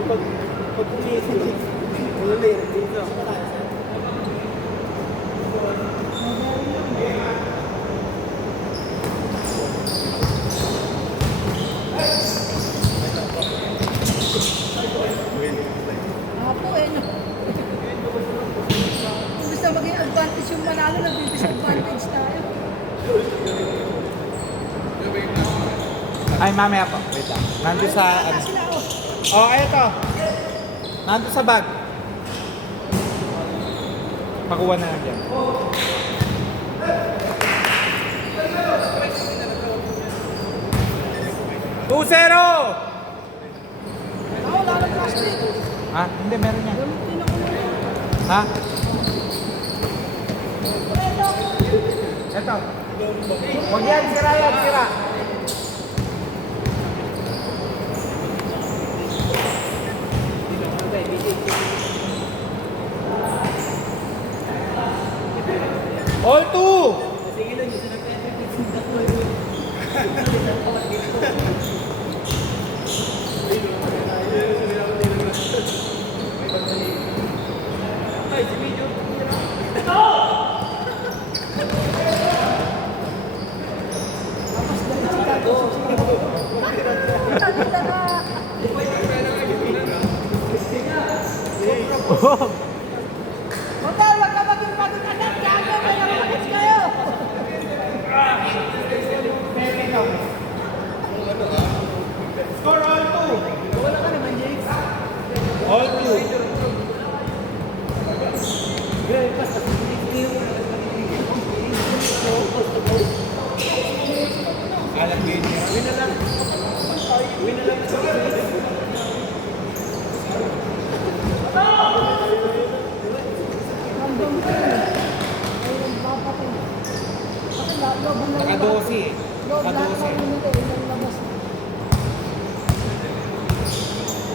Pag umiinig, ulit dito. Apo eh, no? Kung gusto maging advantage yung manalo, nag-disadvantage tayo. Ay, mamaya po. Wait lang. Nandun sa... Wala sila, oh. Oh, eto. Nandun sa bag. Pakuha na lang dyan. 2-0! Ako, wala nang plastic. Ha? Hindi, meron yan. Gamitin ako na. Ha? Eto. Huwag yan, sira yan, sira. All two! Hotel, wag ka maging pagod agad. Gago, may nakakits kayo. Score all two! Wala ka naman, James. All two. Alam yun. Win na lang. Win na lang. Random ka yun. Ayun, papatay. Kasi loob ang Naka-12 eh. Loob lahat Naka-12. ng minuto, ilang labas.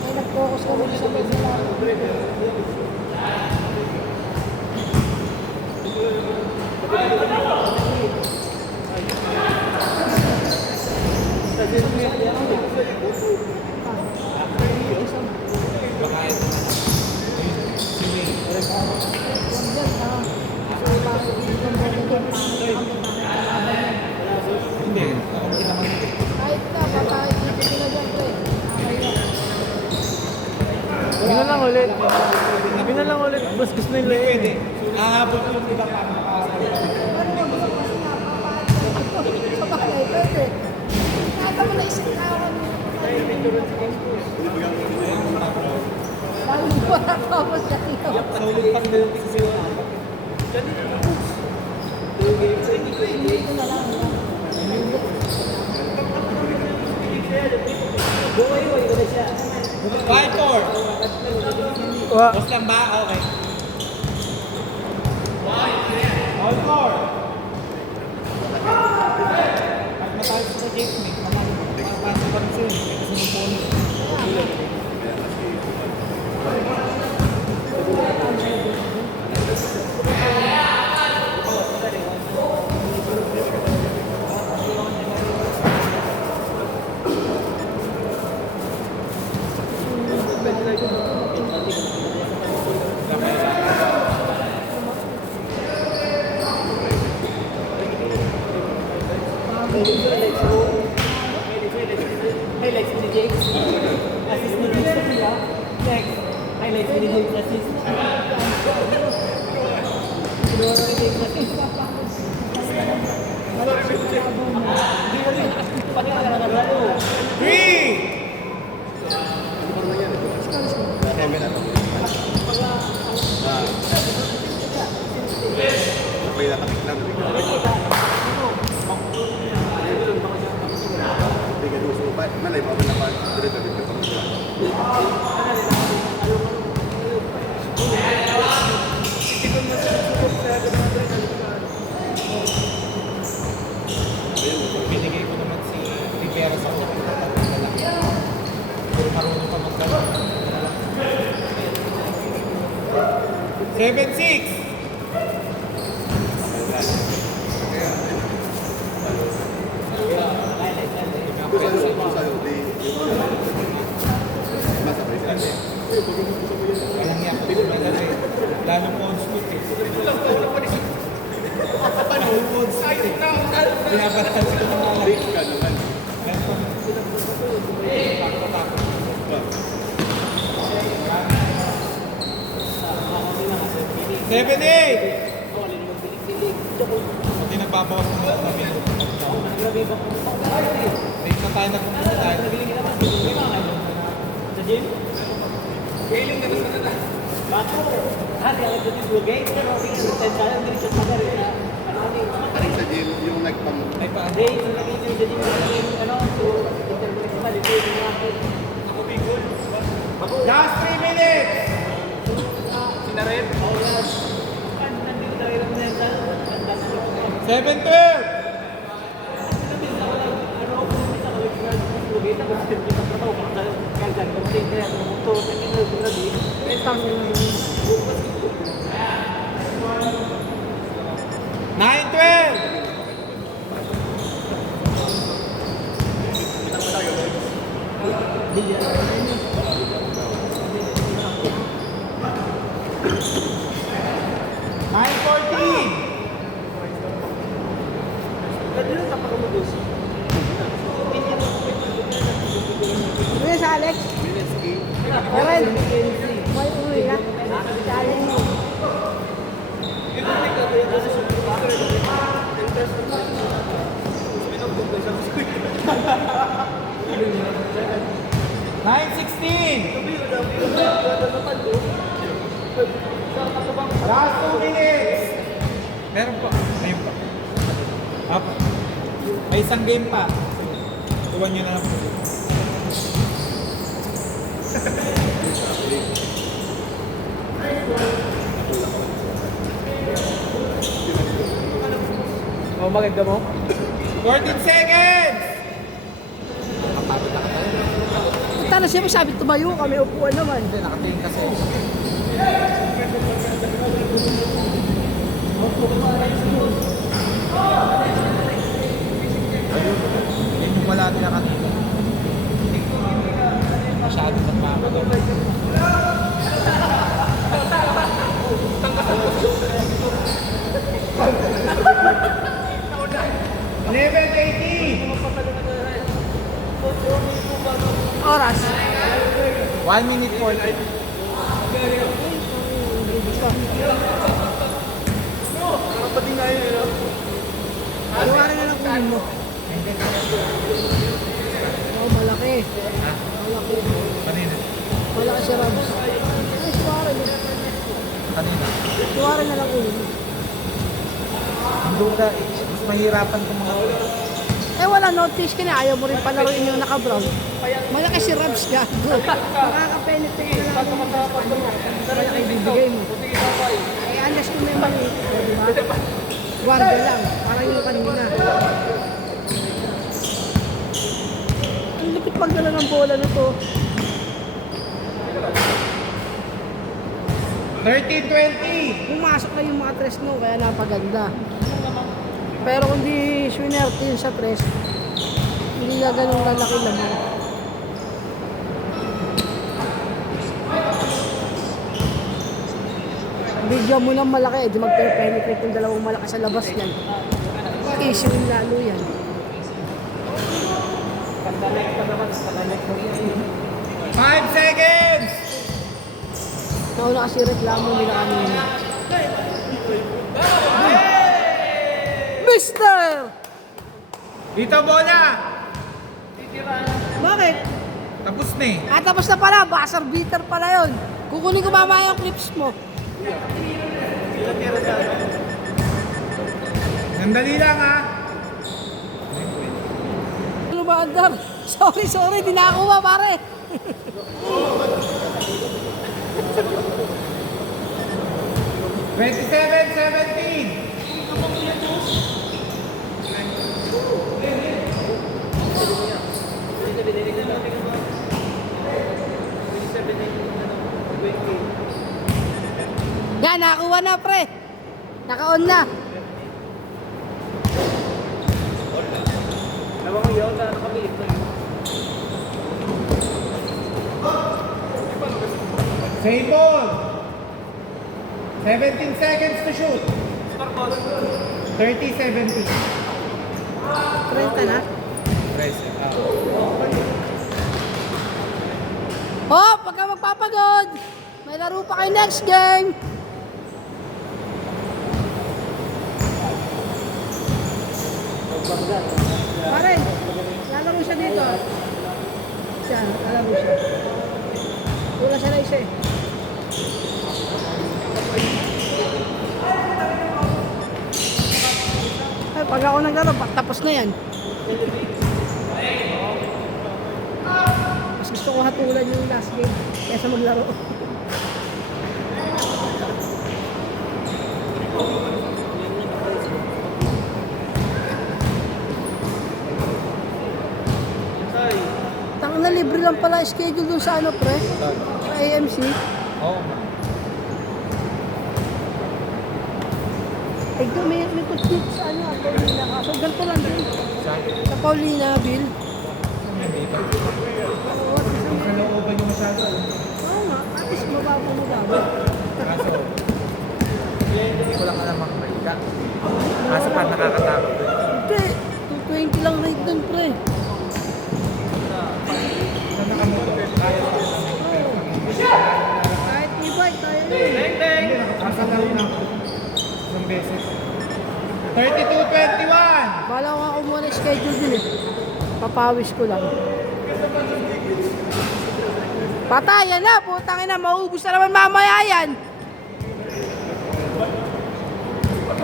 Ay, nag-focus ka muna sa loob na laro. Baka ito. Huwag yan, ha? So, bakit hindi ka mo naging pangit yan? Hindi. Okay naman ito. Kahit na, patay, dito sila dyan, pre. Okay yan. Yun na lang ulit. Yun na lang ulit. Mas gusto nila Hindi eh. pwede. Aabot yung iba pa. Ano mo, gusto kasi napapahit ka. Sa bagay, pwede. Kaya mo na isinawan mo. Lalo mo matapos sa iyo. Saulit pang dalawang sisiyo. Dito na lang. Five, four. Wa. Boss lang ba? Okay. All four. Pag matalo sa James, may mamapasok pa rin siya. May kasunod po. Highlights ni James. Assist ni James sa pila. Next. Highlights ni James assist. Siguro ni James assist. Hindi ko rin. Pati ka na naglaro. 3! Binigay ko naman si Rivera sa utak. Marunong pa magdala. 7-6! Lalo mo on scoot eh. Paano on scoot eh? Binabalansin ko ng mga break ka naman. 7-8! Pati nagbabawas ng mga minuto. Late na tayo nagpupunta tayo. Sa gym? Feeling ka basta na. Bako. Di ako dito yung game. Pero hindi tayo hindi siya magaling na. Paring sa gym yung nagpang... Ay pa. Hindi, yung lagi yung gym ano, to interpret sa dito yung natin. Ako bigol. Last 3 minutes! Sinaret? Oh, yes. Nandito talaga lang na sa 7-12! Nine, 12! Nine, 14! Ano sa Alex? Oren, may uwi na. Si Alex mo. Nine, 16! Last 2 minutes! Meron pa. Ayun pa. Up. May isang game pa. Tuwan nyo na lang po. Oh, maganda mo? 14 seconds! Punta na siya, sabi tumayo kami, upuan naman. Hindi, nakatingin kasi. Hindi mo wala din nakatingin. Masyado sa mama doon. Level 80! Oras. 1 minute 40. Iwanan na lang kunin mo. Oh, malaki. Malaki. Kanina. Malaki si Rams. Ay, suwaran. Kanina. Suwaran na lang kunin mo. Ang duda, mas mahirapan kung mga... Eh wala notice ka na, ayaw mo rin palaruin yung naka-brown. Malaki si Rams gago. Makaka-penetrate na lang ako sa kanya. Malaki bibigay mo. Eh, unless kung may mali. Diba? Guarda lang, parang yung kanina. Ang lupit pagdala ng bola na to. 13-20! Pumasok na yung mga tres no, kaya napaganda. Pero kung di swinerte yun sa tres, hindi na ganun lalaki naman. Bigyan mo ng malaki, di magpe-penetrate yung dalawang malaki sa labas niyan. Issue yung lalo yan. 5 seconds! Nauna kasi reklamo nila kanina. Mister! Dito bola! Bakit? Tapos na eh. Ah, tapos na pala. Buzzer beater pala yun. Kukunin ko mamaya yung clips mo. Nandali lang ha. Ano ba, Andar? Sorry. Di nakakuha, pare. Twenty-seven, 17. Yan, nakakuha na, pre. Naka-on na. Same ball. 17 seconds to shoot. 30-70. 30 na. Press. Oh, pagka magpapagod, may laro pa kayo next game. Pare, lalaro siya dito. Siya, lalaro siya. Wala siya na isa eh. Ay, pag ako naglaro, tapos na yan. Mas gusto ko hatulan yung last game kaysa maglaro. Tanga na, libre lang pala schedule dun sa ano, pre? Sa AMC. Oo. Ito, may coach dito sa ano, Paulina. Kaso ganito lang din. Sa Paulina, Bill. Hindi pa. Oo, Ang kalooban yung masyado. nga, at least mababa mo daw. Kaso, hindi ko lang alam ang balita. Kaso pa nakakatakot. Hindi, 220 lang rate dun, pre. Sa nakamotor, kaya ko. Kahit e-bike, tayo yun. Nakakatalo na ako. Isang beses. 32-21! Bala ko ako muna schedule din eh. Papawis ko lang. Patayan na, putang ina, maubos na naman mamaya yan.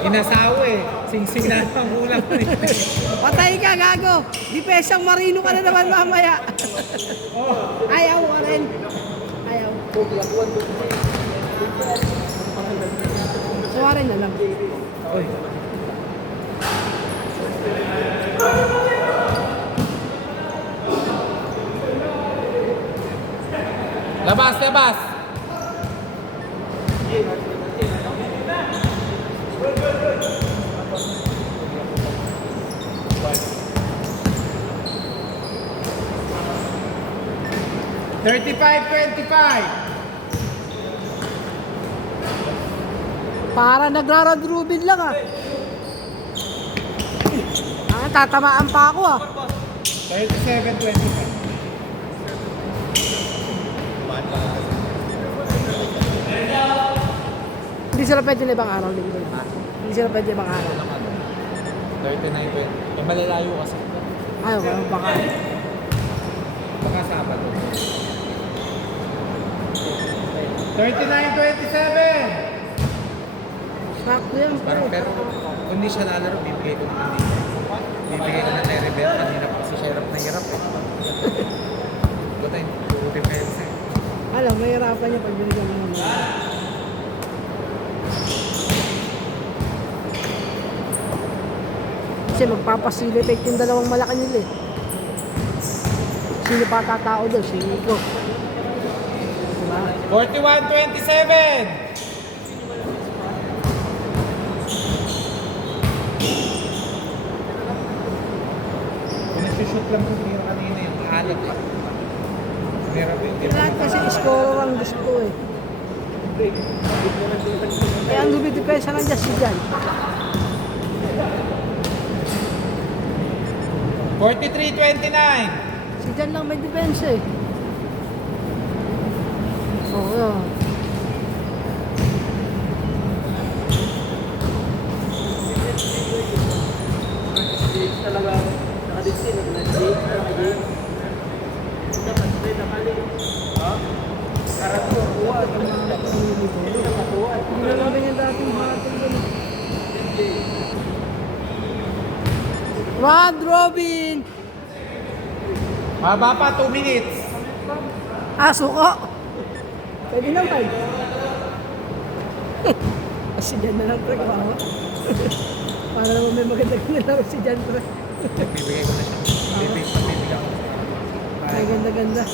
Inasawa eh. Sing-sing na ang ulam. Patay ka, gago. Di pesang marino ka na naman mamaya. Ayaw ka rin. Ayaw. Suwarin na lang. Oy. Labas, labas! $35-25. Para nagrarad Rubin lang ah. Tatamaan pa ako ah. 37-25. Hindi sila pwede na ibang araw linggo. Hindi sila pwede ibang araw. 39-20. Eh, malalayo kasi. Ayaw ka, baka. Baka Sabado. 39-27. Sakto yan. Parang pero kung hindi siya nalaro, bibigay ko naman dito. Bibigay ko na Teribel. Kanina pa kasi siya hirap na hirap eh. Butay, puro defense eh. Alam, mahirapan niya pag binigyan mo naman. Kasi magpapasilitate yung dalawang malaki nila eh. Sino pa tatao doon? Si Nico. Diba? 41-27. Pinag-shoot lang kung tira kanina yung alat eh. Hirap eh. Lahat kasi scorer ang gusto ko eh. Kaya ang dumidepensa ng Diyas si Jan. 43-29. Si Jan lang may depensa eh. Oo, yun. Talaga, nakadipsin, nag-date, nag-date. Karato, kuha, Hindi na lang rin yung dating hatong doon. Round Robin! Maba pa, 2 minutes. Ah, suko! Pwede naman. Si Jan na lang, pre, kawawa. Para naman may magandang nalaro si Jan, pre. Bibigay ko na siya. Bibigyan ko. Ay, ganda-ganda.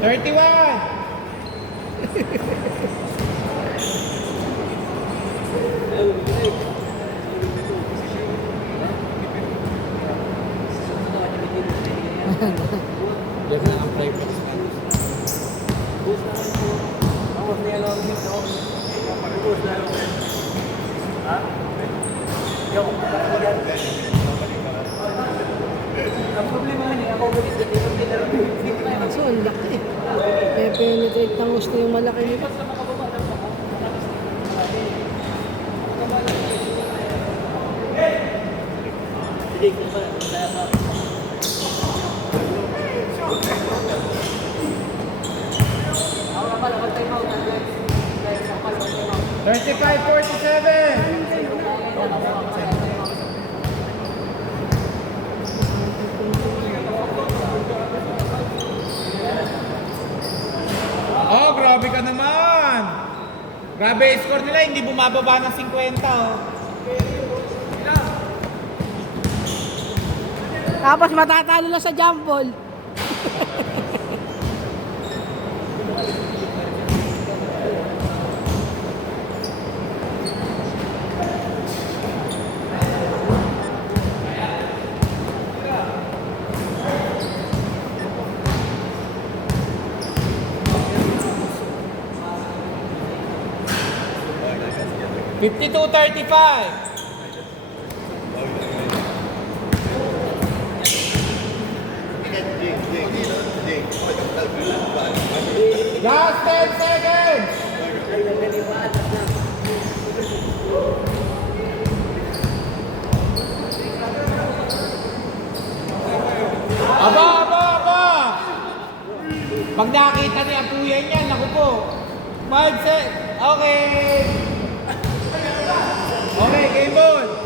31. Diyan na ang private. Tapos niya lang dito. Tapos lalo ko. Ha? Hindi ako kapagyan. Ang problema niya, ako ulit dito yung tinarap. Kaso ang laki. Kaya penetrate ng gusto yung malaki nito. Hindi ko pa. Kaya pa. 35-47! Oh, grabe ka naman! Grabe, score nila, hindi bumababa ng 50, oh. Tapos matatalo na sa jump ball. $52-35. Last 10 seconds! Aba, aba, aba! Pag nakita niya ang kuya niya, naku po. 5 seconds. Okay. Okay, game ball.